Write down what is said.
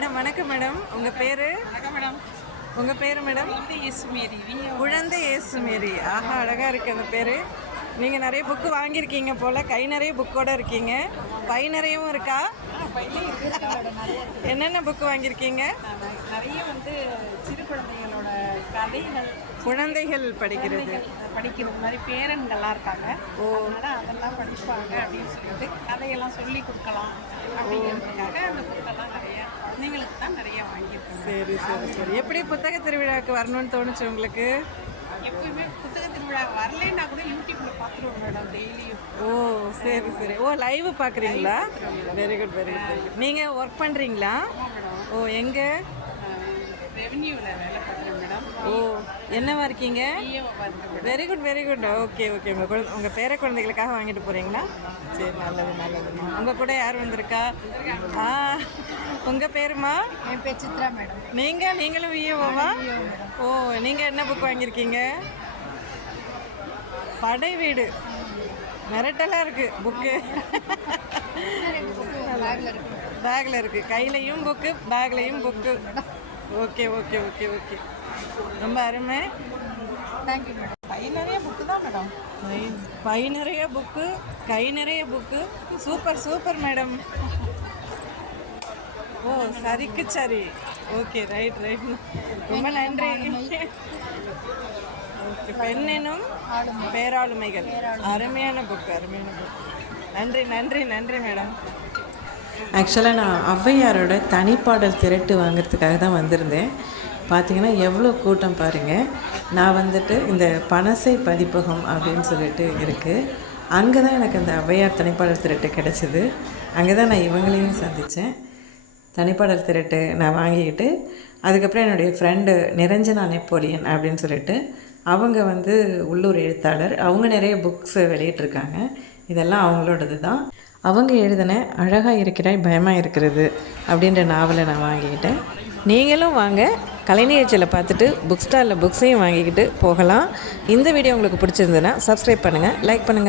Madam வணக்கம் madam. உங்கள் பேர்? வணக்கம் மேடம். உங்கள் பேர் மேடம்? குழந்தை இயேசு மேரி. குழந்தை இயேசு மேரி. ஆஹா, அழகாக இருக்குது அந்த பேர். நீங்கள் நிறைய புக்கு வாங்கியிருக்கீங்க போல். கை நிறைய புக்கோடு இருக்கீங்க. பை நிறையவும் இருக்கா? என்னென்ன புக்கு வாங்கியிருக்கீங்க? நிறைய சிறு குழந்தைகளோட கதைகள், குழந்தைகள் படிக்கிறது மாதிரி பேரன்கள்லாம் இருக்காங்க. அதனால அதெல்லாம் படிப்பாங்க அப்படின்னு சொல்லிட்டு கதையெல்லாம் சொல்லி கொடுக்கலாம் அப்படிங்கிறதுக்காக அந்த புக்கெல்லாம் நிறைய குழந்தைங்களுக்கு தான் நிறைய வாங்கியிருக்காங்க. சரி சரி சரி. எப்படி புத்தக திருவிழாவுக்கு வரணும்னு தோணுச்சு உங்களுக்கு? எப்பவுமே புத்தக திருவிழா வரலைன்னா கூட யூடியூப்ல பார்த்துருவோம் மேடம் டெய்லியும். ஓ சரி சரி. ஓ லைவ் பார்க்குறீங்களா? Very good very good. நீங்கள் ஒர்க் பண்ணுறீங்களா? ஓ எங்கே? ரெவென்யூவில் வேலை பார்க்குறேன் மேடம். ஓ என்னவா இருக்கீங்க? பார்க்குறேன். Very good very good. Okay okay. உங்கள் பேர குழந்தைகளுக்காக வாங்கிட்டு போகிறீங்களா? சரி, நல்லது நல்லதுமா. உங்கள் கூட யார் வந்திருக்கா? உங்கள் பேருமா? என் பேர் சித்ரா மேடம். நீங்களும் விஏஓவா? ஓ நீங்கள் என்ன புக் வாங்கியிருக்கீங்க? படை வீடு. மிரட்டலாக இருக்குது புக்கு. பேக்கில் இருக்குது. கையிலையும் புக்கு, பேக்லேயும் book. Okay okay okay okay. ரொம்ப அருமை. Thank you madam. பை நிறைய புக்கு தான் மேடம். பை நிறைய புக்கு, கை நிறைய புக்கு. Super super madam. ஓ சரிக்கு சரி. Okay right right. ரொம்ப நன்றி. ஓகே. பெண்ணெனும் பேராளுமைகள். அருமையான புக்கு அருமையான புக்கு. நன்றி நன்றி நன்றி மேடம். ஆக்சுவலாக நான் ஔவையாரோட தனிப்பாடல் திரட்டு வாங்கிறதுக்காக தான் வந்திருந்தேன். பார்த்திங்கன்னா எவ்வளோ கூட்டம் பாருங்கள். நான் இந்த பனசை பதிப்பகம் அப்படின்னு சொல்லிட்டு இருக்குது. அங்கே தான் எனக்கு அந்த ஔவையார் தனிப்பாடல் திரட்டு கிடச்சிது. அங்கே தான் நான் இவங்களையும் சந்தித்தேன். தனிப்பாடல் திரட்டு நான் வாங்கிக்கிட்டு அதுக்கப்புறம் என்னுடைய ஃப்ரெண்டு நிரஞ்சனா நெப்போலியன் அப்படின்னு சொல்லிட்டு அவங்க உள்ளூர் எழுத்தாளர். அவங்க நிறைய புக்ஸை வெளியிட்ருக்காங்க. இதெல்லாம் அவங்களோடது தான். அவங்க எழுதின அழகாக இருக்கிறாய் பயமாக இருக்கிறது அப்படின்ற நாவலை நான் வாங்கிக்கிட்டேன். நீங்களும் வாங்க, கலை நிகழ்ச்சியில் பார்த்துட்டு புக் ஸ்டாலில் புக்ஸையும் வாங்கிக்கிட்டு போகலாம். இந்த வீடியோ உங்களுக்கு பிடிச்சிருந்ததுன்னா சப்ஸ்கிரைப் பண்ணுங்கள், லைக் பண்ணுங்கள்.